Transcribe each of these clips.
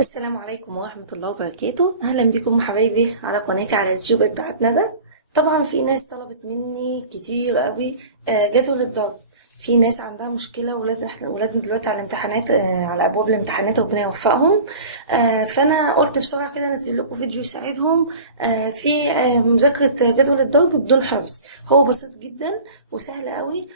السلام عليكم ورحمة الله وبركاته. أهلا بكم حبايبي على قناتي على اليوتيوب بتاعتنا ده. طبعا في ناس طلبت مني كتير قوي جدول الضرب. في ناس عندها مشكلة، ولادنا دلوقتي على امتحانات، على أبواب الامتحانات، ربنا يوفقهم. فأنا قلت بسرعة كده أنزل لكم فيديو يساعدهم في مذاكرة جدول الضرب بدون حفظ. هو بسيط جدا وسهل قوي،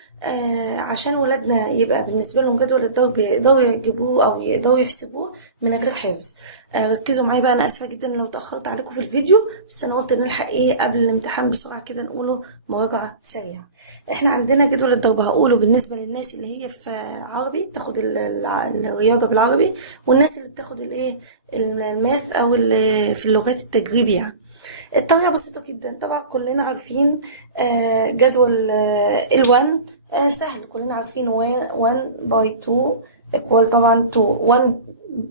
عشان ولادنا يبقى بالنسبة لهم جدول الضرب يقدروا يجيبوه أو يقدروا يحسبوه من غير حفظ. ركزوا معايا بقى، أنا آسفة جدا لو تأخرت عليكم في الفيديو، بس أنا قلت نلحق قبل الامتحان بسرعة كده نقوله مراجعة سريعة. احنا عندنا جدول الضرب هقوله بالنسبة للناس اللي هي في عربي بتاخد الرياضة بالعربي، والناس اللي بتاخد الماث أو في اللغات التجريبي يعني. الطريقة بسيطة جدا، طبعا كلنا عارفين جدول الوان سهل، كلنا عارفين 1 باي 2 ايكوال طبعا 2. 1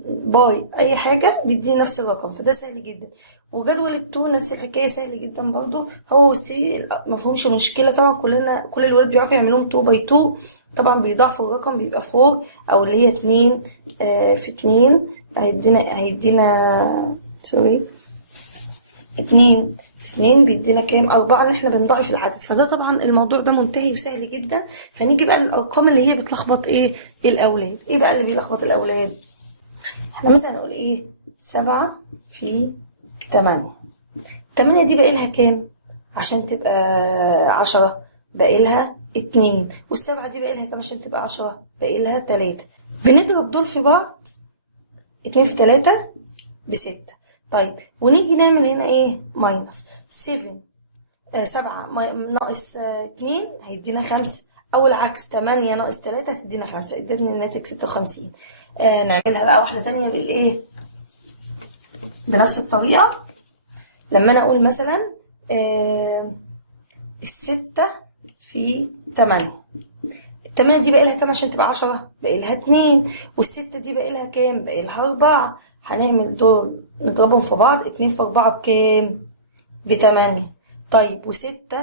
باي اي حاجة بيديني نفس الرقم، فده سهل جدا. وجدول التو نفس الحكاية سهل جدا برضو، هو والثري مفهومش مشكلة. طبعا كل الولاد بيعرفوا يعملوهم 2 باي 2. طبعا بيضاعفوا الرقم بيبقى 4 او اللي هي 2 في 2 هيدينا سوري 2 في 2 بيدينا كام؟ 4. ان احنا بنضاعف العدد، فده طبعا الموضوع ده منتهي وسهل جدا. فنيجي بقى للارقام اللي هي بتلخبط الاولاد. ايه بقى اللي بيلخبط الاولاد؟ احنا مثلا نقول 7 في 8. 8 دي باقي لها كام عشان تبقى 10؟ باقي لها 2. والسبعة دي باقي لها كام عشان تبقى 10؟ باقي لها 3. بنضرب دول في بعض، 2 في 3 ب6. طيب ونيجي نعمل هنا ماينس 7. 7 ناقص 2 هيدينا 5، او العكس 8 ناقص 3 هتدينا 5، ادتني الناتج 56. نعملها بقى واحدة تانية بنفس الطريقة. لما انا اقول مثلا 6 في 8. ال8 دي باقي لها كام عشان تبقى 10؟ باقي لها 2. وال6 دي باقي لها كام؟ باقي لها 4. هنعمل دول نضربهم في بعض، 2 في 4 بكام؟ ب8. طيب و6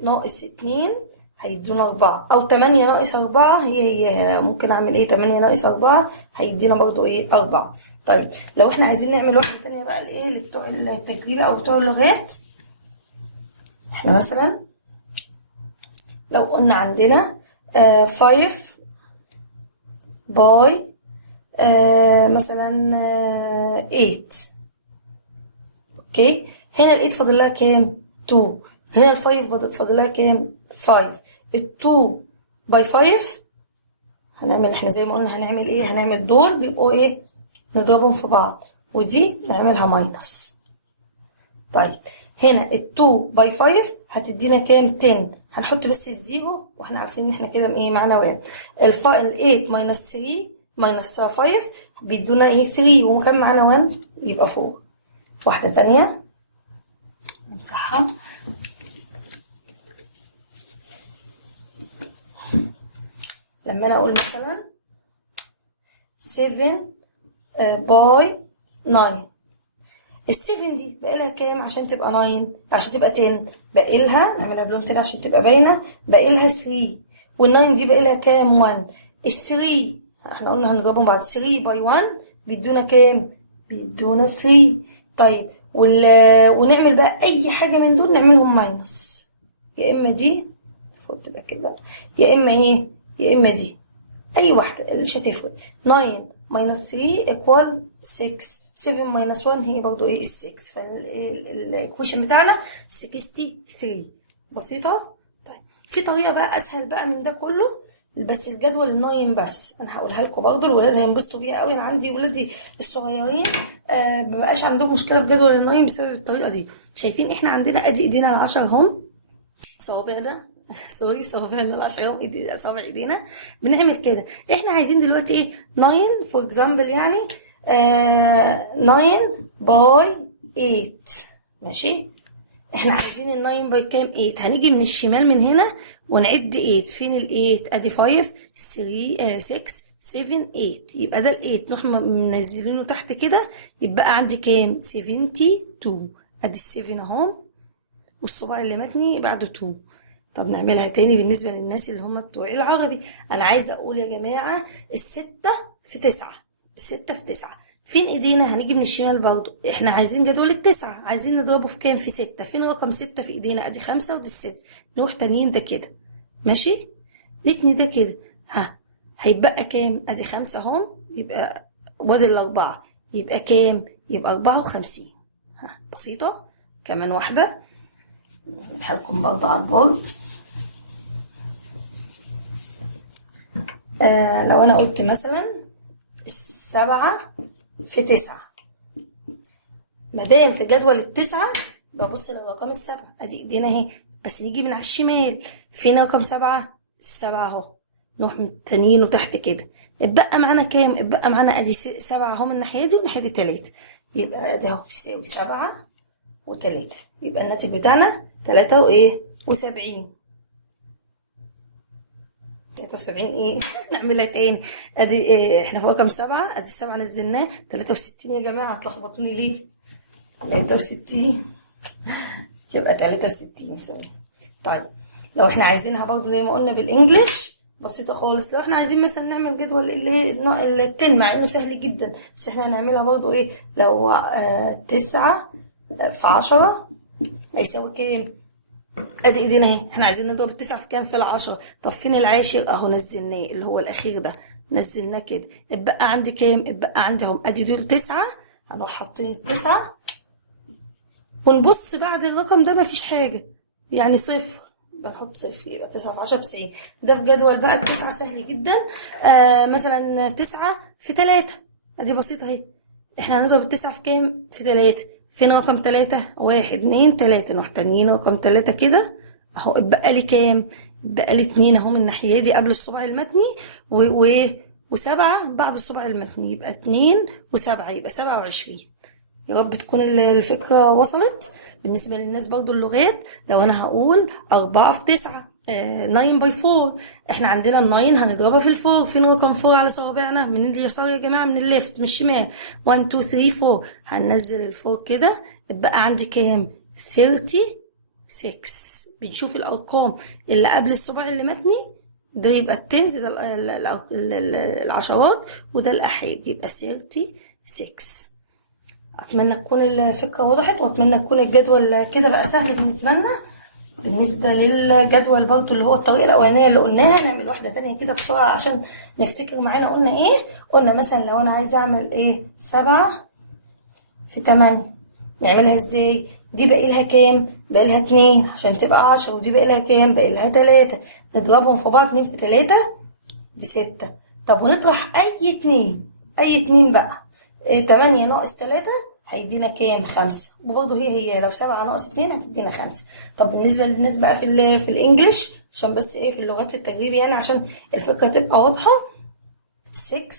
ناقص 2 هيدونا 4، او 8 ناقص 4 هي ممكن اعمل 8 ناقص 4 هيدينا برضو 4. طيب لو احنا عايزين نعمل واحدة تانية بقى اللي بتوع التجريب او بتوع اللغات، احنا مثلا لو قلنا عندنا 5 باي مثلا 8. اوكي، هنا ال8 فاضل لها كام؟ 2. هنا ال5 فاضل لها كام؟ 5. ال2 باي 5 هنعمل، احنا زي ما قلنا هنعمل هنعمل دول بيبقوا نضربهم في بعض، ودي نعملها ماينس. طيب هنا ال2 باي 5 هتدينا كام؟ 10. هنحط بس الزيرو واحنا عارفين ان احنا كده معانا 1. ال8 ماينس 3 ماينس 5 بيدونا 3، وكان معانا 1 يبقى 4. واحدة ثانية نمسحها. لما انا اقول مثلا 7 باي 9، ال7 دي باقي لها كام عشان تبقى 9؟ عشان تبقى 10 باقي لها، نعملها بلون تاني عشان تبقى باينه، باقي لها 3. وال9 دي باقي لها كام؟ 1. ال3 احنا قلنا هنضربهم بعد 3 باي 1 بيدونا كام؟ بيدونا 3. طيب ونعمل بقى اي حاجه من دول نعملهم ماينس، يا اما دي المفروض تبقى كده، يا اما يا اما دي، اي واحده مش هتفرق. 9 ماينس 3 ايكوال 6. 7 ماينس 1 هي برضو ال 6، فالايكويشن بتاعنا 63. بسيطه. طيب في طريقه بقى اسهل بقى من ده كله، بس الجدول الناين بس انا هقولها لكم برضو، الولاد هينبسطوا بيها قوي. انا عندي ولادي الصغيرين مبقاش عندهم مشكله في جدول الناين بسبب الطريقه دي. شايفين احنا عندنا ادي ايدينا ال10 هم، صوابعنا سوري صوابعنا ال10 هم، صوابع ايدينا بنعمل كده. احنا عايزين دلوقتي 9 فور اكزامبل يعني 9 باي 8. ماشي، احنا عايزين ال9 باي كام؟ 8. هنيجي من الشمال من هنا ونعد 8. فين ال8؟ ادي 5 3 6 7 8. يبقى ده ال8 نروح منزلينه تحت كده، يبقى عندي كام؟ 72. ادي ال7 اهو، والصباع اللي متني بعده 2. طب نعملها تاني بالنسبة للناس اللي هم بتوع العربي. انا عايزة اقول يا جماعة 6 في 9. 6 في 9 فين ايدينا؟ هنيجي من الشمال برضو، احنا عايزين جدول التسعة، عايزين نضربه في كام؟ في 6. فين رقم 6 في ايدينا؟ ادي 5 ودي 6. نروح تانيين ده كده، ماشي، نتني ده كده، ها هيبقى كام؟ ادي 5 اهم، يبقى وادي الاربعة، يبقى كام؟ يبقى 54. ها بسيطة. كمان واحدة نحلكم برضو على البورد. لو انا قلت مثلا 7 في 9، مادام في جدول التسعة ببص للرقم السبعة، ادي ايدينا اهي، بس نيجي من على الشمال، فين رقم 7؟ السبعة اهو، نروح من التانيين وتحت كده، اتبقى معانا كام؟ اتبقى معانا ادي 7 اهو من الناحية دي والناحية دي 3، يبقى ادي اهو بيساوي 7 و3، يبقى الناتج بتاعنا 73. 73 ايه؟ نعملها تاني. ادي إيه؟ احنا في رقم 7، ادي 7 نزلناه، 63 يا جماعة، هتلخبطوني ليه؟ 63 يبقى 63 سوري. طيب لو احنا عايزينها برضو زي ما قلنا بالانجلش بسيطة خالص، لو احنا عايزين مثلا نعمل جدول التن، مع انه سهل جدا، بس احنا هنعملها برضو ايه، لو 9 في 10 هيساوي كام؟ ادي ايدينا اهي، احنا عايزين نضرب التسعة في كام؟ في العشرة. طب فين العاشر؟ اهو نزلناه، اللي هو الاخير ده نزلناه كده، اتبقى عندي كام؟ اتبقى عندي اهم، ادي دول 9، هنروح حاطين التسعة ونبص بعد الرقم ده مفيش حاجة، يعني صفر، بنحط صفر، يبقى 9 في 10 ب90. ده في جدول بقى التسعة سهل جدا. مثلا 9 في 3، ادي بسيطة اهي، احنا هنضرب التسعة في كام؟ في 3. فين رقم 3؟ 1 2 3، نروح تانيين رقم 3 كده اهو، اتبقى لي كام؟ اتبقى لي 2 اهو من الناحية دي قبل الصبع المتني، وسبعة بعد الصبع المتني، يبقى 2 و7 يبقى 27. يا رب تكون الفكرة وصلت. بالنسبة للناس برضو اللغات، لو أنا هقول 4 في 9، 9 باي 4، احنا عندنا ال9 هنضربها في الفور، فين رقم 4 على صوابعنا؟ من اليسار يا جماعة، من الليفت من الشمال، 1 2 3 4، هننزل الفور كده، اتبقى عندي كام؟ 36. بنشوف الأرقام اللي قبل الصباع اللي متني، ده يبقى التنز، ده العشرات، وده الأحاد، يبقى 36. اتمنى تكون الفكره وضحت، واتمنى تكون الجدول كده بقى سهل بالنسبه لنا. بالنسبه للجدول برضو اللي هو الطريقه الاولانيه اللي قلناها، نعمل واحده تانية كده بسرعه عشان نفتكر معانا قلنا ايه. قلنا مثلا لو انا عايزه اعمل ايه 7 في 8، نعملها ازاي؟ دي باقي لها كام؟ باقي لها 2 عشان تبقى 10، ودي باقي لها كام؟ باقي لها 3، نضربهم في بعض، 2 في 3 ب6. طب ونطرح اي 2، اي 2 بقى، 8 ناقص 3 هيدينا كام؟ 5. وبرضه هي لو 7 ناقص 2 هتدينا 5. طب بالنسبه للناس بقى في الانجليش، عشان بس ايه، في اللغات التجريبي يعني عشان الفكره تبقى واضحه، 6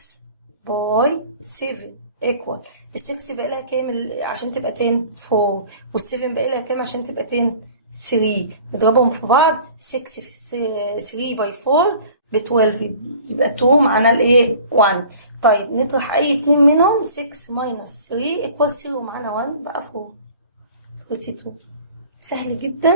باي 7 ايكوال، ال6 باقي لها كام عشان تبقى 10؟ 4. وال7 باقي لها كام عشان تبقى 10؟ 3. نضربهم في بعض، 6 في 3 باي 4 ب 12، يبقى 2 معانا الايه 1. طيب نطرح اي اتنين منهم، 6 ماينس 3 ايكوال 0، ومعانا 1 بقى 4، 42. سهل جدا.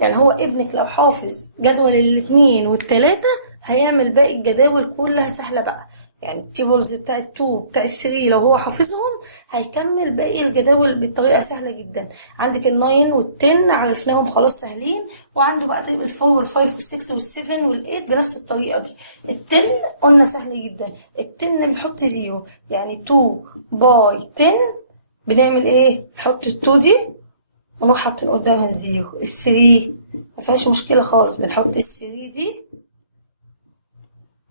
يعني هو ابنك لو حافظ جدول الاثنين والتلاتة هيعمل باقي الجداول كلها سهلة بقى، يعني التيبلز بتاع التو بتاع الثري لو هو حافظهم هيكمل باقي الجداول بطريقة سهلة جدا. عندك الناين والتن عرفناهم خلاص سهلين، وعنده بقى طيب الفور والفايف والسكس والسيفن والايت بنفس الطريقة دي. التن قلنا سهل جدا، التن بنحط زيرو، يعني 2 باي 10 بنعمل ايه؟ نحط التو دي ونروح حاطين قدامها الزيرو. الثري مفيهاش مشكلة خالص، بنحط الثري دي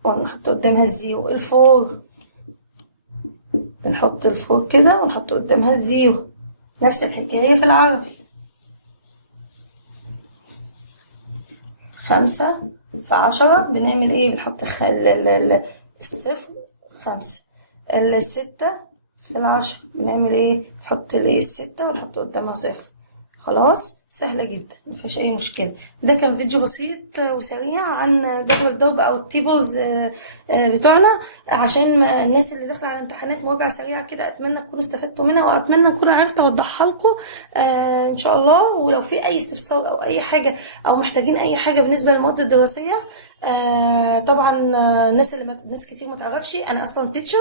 ونحط قدامها الزيرو. الفور بنحط الفور كده ونحط قدامها الزيرو. نفس الحكاية في العربي. 5 في 10 بنعمل ايه؟ بنحط الصفر 5. 6 في 10 بنعمل ايه؟ نحط الايه 6 ونحط قدامها صفر. خلاص سهلة جدا، مفيش أي مشكلة. ده كان فيديو بسيط وسريع عن جدول ضرب أو التيبلز بتوعنا، عشان الناس اللي داخلة على امتحانات مراجعة سريعة كده. أتمنى تكونوا استفدتوا منها، وأتمنى أكون عرفت أوضحها لكم إن شاء الله. ولو في أي استفسار أو أي حاجة، أو محتاجين أي حاجة بالنسبة للمواد الدراسية، طبعا ناس كتير ما تعرفش أنا أصلا تيتشر،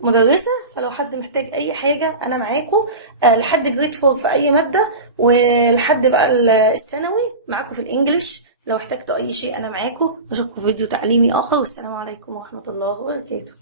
مدرسة. فلو حد محتاج أي حاجة أنا معاكم لحد جريد 4 في أي مادة، ولحد بقى الثانوي معاكم في الانجليش. لو احتجتوا اي شيء انا معاكم. اشوفكم في فيديو تعليمي اخر، والسلام عليكم ورحمة الله وبركاته.